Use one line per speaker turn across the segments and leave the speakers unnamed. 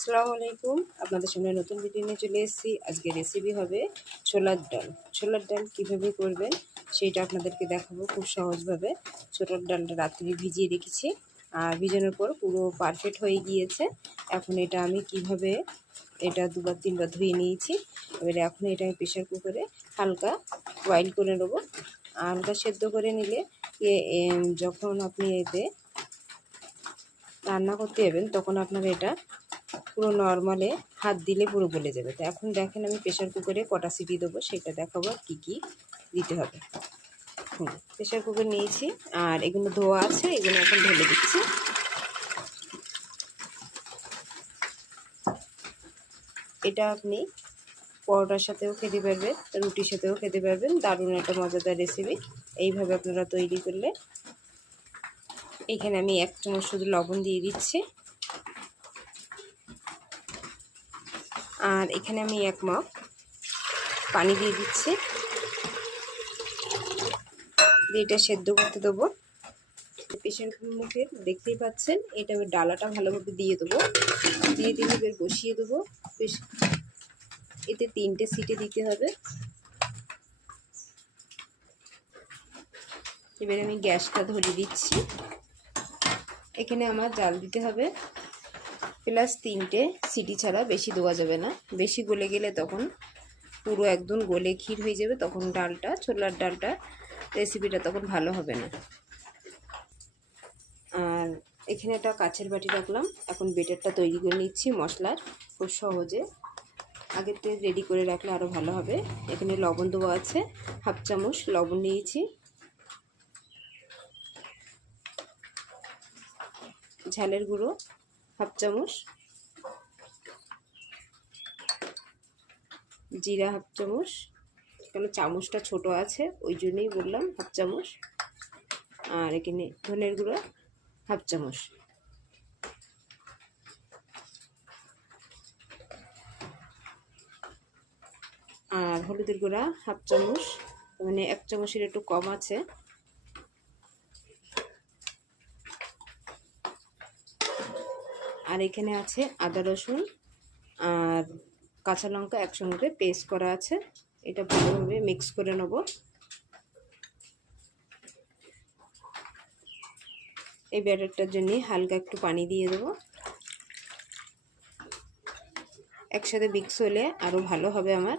আসসালামু আলাইকুম। আপনাদের সামনে নতুন ভিডিও নিয়ে চলে এসেছি। আজকে রেসিপি হবে ছোলার ডাল। ছোলার ডাল কীভাবে করবেন সেটা আপনাদেরকে দেখাবো খুব সহজভাবে। ছোলার ডালটা রাত্রি ভিজিয়ে রেখেছি। আর ভিজানোর পর পুরো পারফেক্ট হয়ে গিয়েছে। এখন এটা আমি কীভাবে এটা দুবার, তিনবার ধুয়ে নিয়েছি। এবারে এখন এটা আমি প্রেশার কুকারে হালকা বয়েল করে নেব। হালকা সেদ্ধ করে নিলে যখন আপনি এতে রান্না করতে যাবেন, তখন আপনার এটা পুরো নর্মালে হাত দিলে পুরো গলে যাবে। তো এখন দেখেন আমি প্রেশার কুকারে কটা সিটি দেবো, সেটা দেখাবো আর কী কী দিতে হবে। হুম প্রেশার কুকার নিয়েছি, আর এগুলো ধোয়া আছে, এগুলো এখন ঢেলে দিচ্ছি। এটা আপনি পরোটার সাথেও খেতে পারবেন, রুটির সাথেও খেতে পারবেন, দারুণ একটা মজাদার রেসিপি এইভাবে আপনারা তৈরি করলে এখানে আমি এক চামচ শুধু লবণ দিয়ে দিচ্ছি। আর এখানে আমি এক মগ পানি দিয়ে দিচ্ছি। দিয়ে এটা সেদ্ধ করতে দেবো। প্রেশার মুখে দেখতেই পাচ্ছেন, এটা আমি ডালাটা ভালোভাবে দিয়ে দেবো। দিয়ে দিয়ে এবার বসিয়ে দেবো। এতে তিনটে সিটে দিতে হবে। এবার আমি গ্যাসটা ধরিয়ে দিচ্ছি। এখানে আমার জাল দিতে হবে। প্লাস তিনটে সিটি ছাড়া বেশি দেওয়া যাবে না। বেশি গলে গেলে তখন পুরো একদম গলে ক্ষীর হয়ে যাবে, তখন ডালটা, ছোলার ডালটা রেসিপিটা তখন ভালো হবে না। আর এখানে একটা কাছের বাটি রাখলাম। এখন বেটারটা তৈরি করে নিচ্ছি মশলার খুব সহজে। আগের থেকে রেডি করে রাখলে আরও ভালো হবে। এখানে লবণ দেওয়া আছে, হাফ চামচ লবণ নিয়েছি। ঝালের গুঁড়ো হাফ চামচ। জিরা হাফ চামচ। কেন চামচটা ছোট আছে, ওই জন্যই বললাম হাফ চামচ। আর এখানে ধনের গুঁড়ো হাফ চামচ। আর হলুদের গুঁড়া হাফ চামচ। মানে এক চামচের একটু কম আছে। আর এখানে আছে আদা রসুন আর কাঁচা লঙ্কা একসঙ্গে পেস্ট করা আছে। এটা ভালোভাবে মিক্স করে নেব। এই ব্যাটারটার জন্য হালকা একটু পানি দিয়ে দেবো। একসাথে মিক্স হলে আরও ভালো হবে আমার।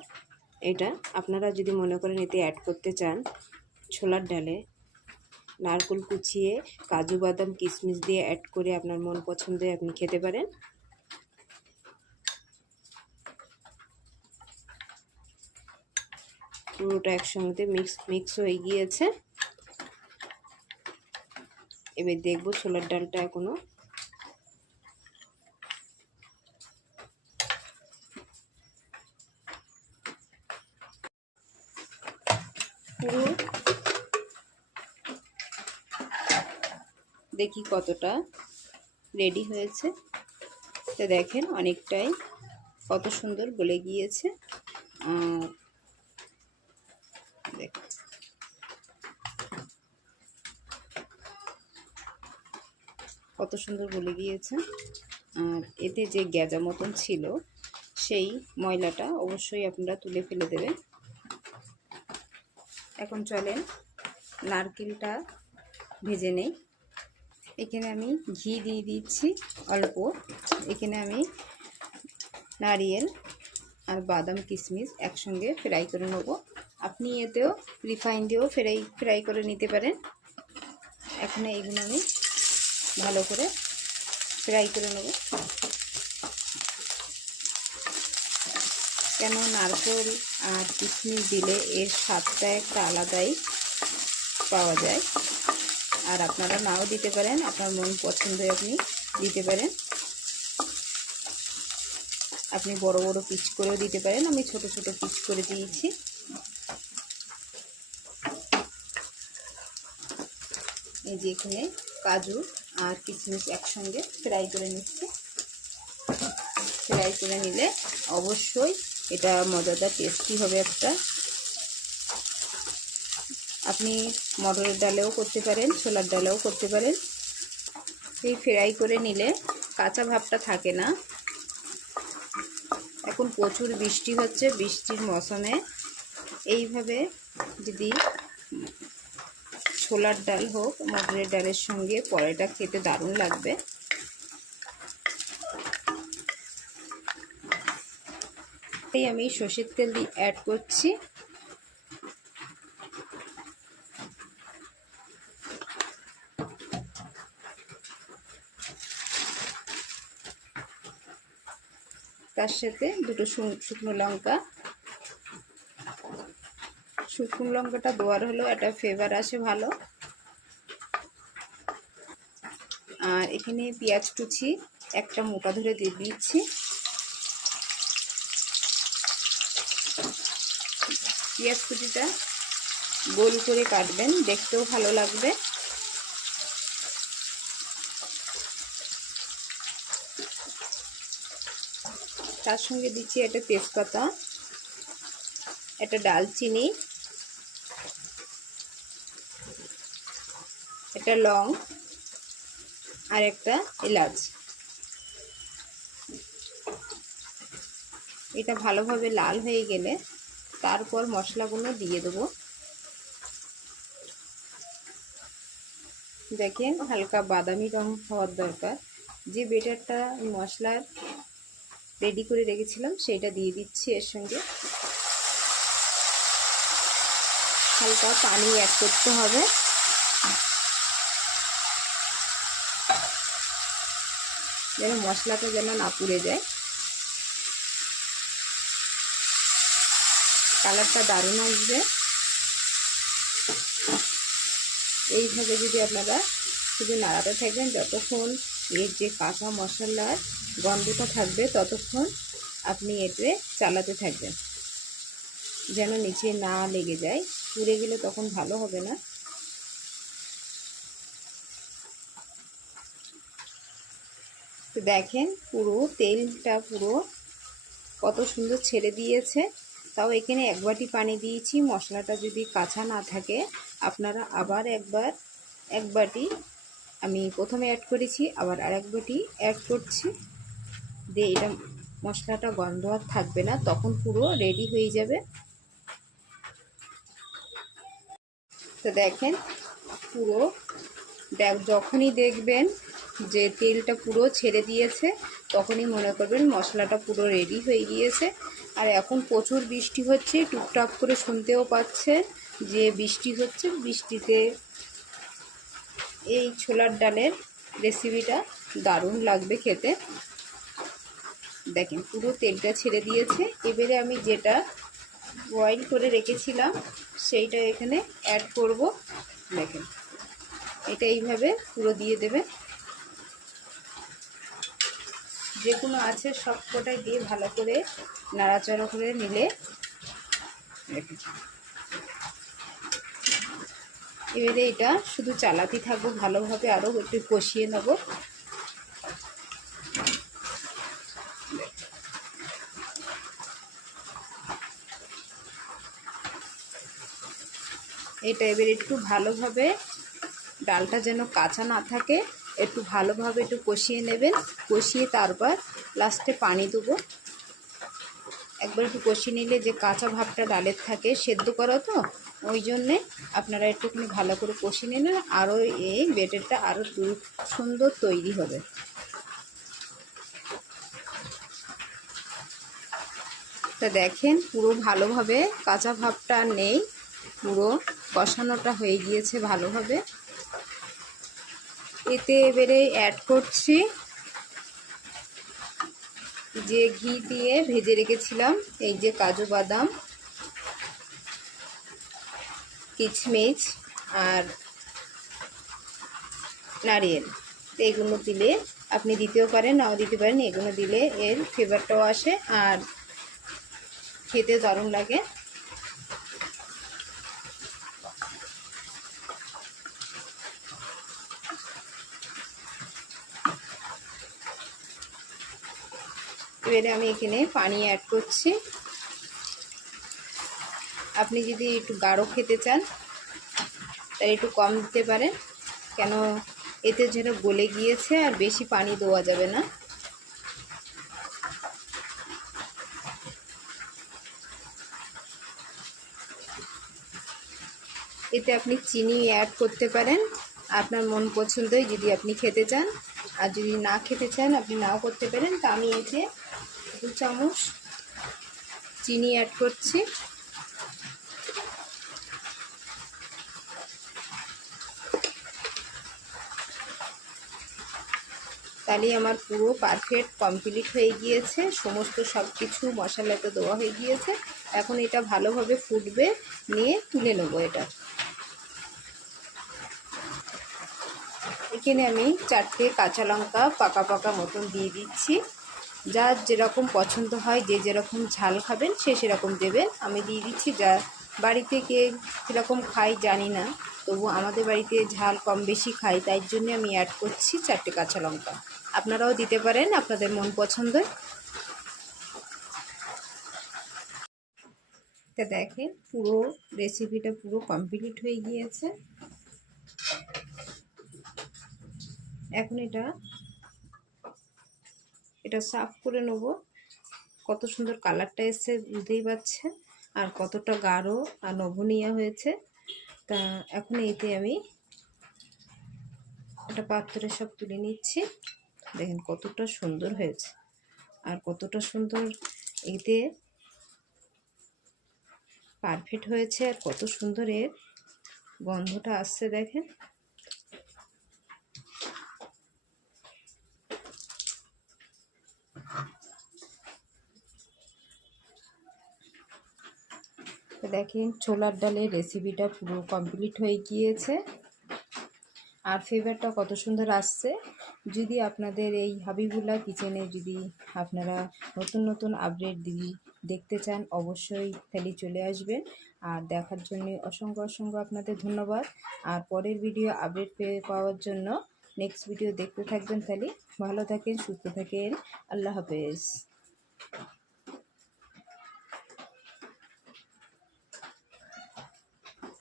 এটা আপনারা যদি মনে করেন এতে অ্যাড করতে চান, ছোলার ডালে নারকেল কুচিয়ে, কাজু বাদাম, কিশমিশ দিয়ে অ্যাড করে আপনার মন পছন্দে আপনি খেতে পারেন। পুরোটা একসঙ্গে মিক্স মিক্স হয়ে গিয়েছে। এবার দেখব ছোলার ডালটা এখনও পুরো দেখি কতটা রেডি হয়েছে। তো দেখেন অনেকটাই কত সুন্দর গলে গিয়েছে। আর কত সুন্দর গলে গিয়েছে। আর এতে যে গ্যাজা মতন ছিল, সেই ময়লাটা অবশ্যই আপনারা তুলে ফেলে দেবেন। এখন চলেন, নারকেলটা ভেজে নেই। এখানে আমি ঘি দিয়ে দিচ্ছি অল্প। এখানে আমি নারিয়েল আর বাদাম, কিশমিশ একসঙ্গে ফ্রাই করে নেব। আপনি এতেও রিফাইন দিয়েও ফ্রাই ফ্রাই করে নিতে পারেন। এখন এইগুলো আমি ভালো করে ফ্রাই করে নেব। কেন নারকেল আর কিশমিশ দিলে এর স্বাদটা একটা আলাদাই পাওয়া যায়। আর আপনারা নাও দিতে পারেন, আপনার মন পছন্দ পছন্দে আপনি দিতে পারেন। আপনি বড় বড় পিচ করেও দিতে পারেন, আমি ছোট ছোট পিচ করে দিয়েছি। এই যে এখানে কাজু আর কিশমিশ একসঙ্গে ফ্রাই করে নিচ্ছি। ফ্রাই করে নিলে অবশ্যই এটা মজাদার টেস্টি হবে একটা। আপনি মটরের ডালেও করতে পারেন, ছোলার ডালেও করতে পারেন। এই ফ্রাই করে নিলে কাঁচা ভাবটা থাকে না। এখন প্রচুর বৃষ্টি হচ্ছে, বৃষ্টির মৌসুমে। এইভাবে যদি ছোলার ডাল হোক, মটরের ডালের সঙ্গে পরেটা খেতে দারুণ লাগবে। আমি সর্ষের তেল দিয়ে অ্যাড করছি। তার সাথে দুটো শুকনো লঙ্কা। শুকনো লঙ্কাটা দেওয়ার হলো একটা ফ্লেভার আসে ভালো। আর এখানে পেঁয়াজ কুচি একটা মোটা ধরে দিয়ে দিচ্ছি। পেঁয়াজ কুচিটা গোল করে কাটবেন, দেখতেও ভালো লাগবে। তার সঙ্গে দিচ্ছি একটা তেজপাতা, একটা ডালচিনি, একটা লং, আর একটা এলাচ। এটা ভালোভাবে লাল হয়ে গেলে তারপর মশলাগুলো দিয়ে দেবো। দেখেন হালকা বাদামি রং হওয়ার দরকার। যে বেটারটা মশলার রেডি করে রেখেছিলাম, সেটা দিয়ে দিচ্ছি এর সঙ্গে। হালকা পানি অ্যাড করতে হবে। যেন মশলাটা যেন না পুড়ে যায়। কালারটা দারুণ আসবে। এইভাবে যদি আপনারা শুধু নাড়াতে থাকবেন, যতক্ষণ এর যে কাঁচা মশলার গন্ধটা থাকবে ততক্ষণ আপনি এতে চালাতে থাকবেন। যেন নিচে না লেগে যায়। পুড়ে গেলে তখন ভালো হবে না। তো দেখেন পুরো তেলটা পুরো কত সুন্দর ছেড়ে দিয়েছে। তাও এখানে এক বাটি পানি দিয়েছি। মশলাটা যদি কাঁচা না থাকে, আপনারা আবার একবার এক বাটি আমি প্রথমে অ্যাড করেছি, আবার আর এক বাটি অ্যাড করছি। দিয়ে এটা মশলাটা গন্ধ আর থাকবে না, তখন পুরো রেডি হয়ে যাবে। তো দেখেন, পুরো যখনই দেখবেন যে তেলটা পুরো ছেড়ে দিয়েছে, তখনই মনে করবেন মশলাটা পুরো রেডি হয়ে গিয়েছে। আর এখন প্রচুর বৃষ্টি হচ্ছে, টুকটাক করে শুনতেও পাচ্ছে যে বৃষ্টি হচ্ছে, বৃষ্টিতে এই ছোলার ডালের রেসিপিটা দারুণ লাগবে খেতে। দেখেন, পুরো তেলটা ছেড়ে দিয়েছে। এবারে আমি যেটা বয়েল করে রেখেছিলাম, সেইটা এখানে অ্যাড করব। দেখেন, এটা এইভাবে পুরো দিয়ে দেবে। যে কোনো আছে সব কটাই দিয়ে ভালো করে নাড়াচাড়া করে নিলে দেখেন এবারে এটা শুধু চালাতে থাকব, ভালোভাবে আরও একটু কষিয়ে নেব। এটা এবার একটু ভালোভাবে ডালটা যেন কাঁচা না থাকে, একটু ভালোভাবে একটু কষিয়ে নেবেন। কষিয়ে তারপর লাস্টে পানি দেবো। একবার একটু কষিয়ে নিলে যে কাঁচা ভাবটা ডালের থাকে, সেদ্ধ করা তো? ওই জন্যে আপনারা একটুখানি ভালো করে কষিয়ে নিলেন আরও এই বেটেরটা আরও সুন্দর তৈরি হবে। তা দেখেন, পুরো ভালোভাবে কাঁচা ভাবটা নেই, পুরো কষানোটা হয়ে গিয়েছে ভালোভাবে। এতে এবারে অ্যাড করছি যে ঘি দিয়ে ভেজে রেখেছিলাম, এই যে কাজু বাদাম। কিচমিচ আর নারিয়েল। এগুলো দিলে আপনি দিতেও পারেন, নাও দিতে পারেন। এগুলো দিলে এর ফ্লেভারটাও আসে আর খেতে দারুণ লাগে। এবারে আমি এখানে পানি অ্যাড করছি। আপনি যদি একটু গাঢ় খেতে চান, তাহলে একটু কম দিতে পারেন। কেন, এতে যেন গলে গিয়েছে আর বেশি পানি দেওয়া যাবে না। এতে আপনি চিনি অ্যাড করতে পারেন। আপনার মন পছন্দই যদি আপনি খেতে চান। আর যদি না খেতে চান, আপনি নাও করতে পারেন। তা আমি এতে দু চামচ চিনি অ্যাড করছি। তাহলে আমার পুরো পারফেক্ট কমপ্লিট হয়ে গিয়েছে। সমস্ত সব কিছু মশলাতে দেওয়া হয়ে গিয়েছে। এখন এটা ভালোভাবে ফুটবে, নিয়ে তুলে নেব এটা। এখানে আমি চারটে কাঁচা লঙ্কা পাকা পাকা মতন দিয়ে দিচ্ছি। যার যেরকম পছন্দ হয়, যে যেরকম ঝাল খাবেন, সে সেরকম দেবেন। আমি দিয়ে দিচ্ছি যা বাড়িতে কে কীরকম খাই জানি না, তবু আমাদের বাড়িতে ঝাল কম বেশি খাই, তাই জন্য আমি অ্যাড করছি চারটে কাঁচা লঙ্কা। আপনারাও দিতে পারেন, আপনাদের মন পছন্দের তা দেখেন, পুরো রেসিপিটা পুরো কমপ্লিট হয়ে গিয়েছে। এখন এটা এটা সাফ করে নেব। কত সুন্দর কালারটা এসছে বুঝতেই পারছেন। আর কতটা গাঢ় আর নভনীয় হয়েছে, তা এখন এতে আমি একটা পাত্রে সব তুলে নিচ্ছি। দেখেন কতটা সুন্দর হয়েছে। আর কতটা সুন্দর এতে পারফেক্ট হয়েছে আর কত সুন্দর এর গন্ধটা আসছে দেখেন। দেখেন ছোলার ডালের রেসিপিটা পুরো কমপ্লিট হয়ে গিয়েছে। আর ফ্লেভারটা কত সুন্দর আসছে। যদি আপনাদের এই হাবিবুল্লাহ কিচেনে যদি আপনারা নতুন নতুন আপডেট দিই দেখতে চান, অবশ্যই তাহলে চলে আসবেন। আর দেখার জন্য অসংখ্য অসংখ্য আপনাদের ধন্যবাদ। আর পরের ভিডিও আপডেট পেয়ে পাওয়ার জন্য নেক্সট ভিডিও দেখতে থাকবেন তাহলে। ভালো থাকেন, সুস্থ থাকেন। আল্লাহ হাফেজ।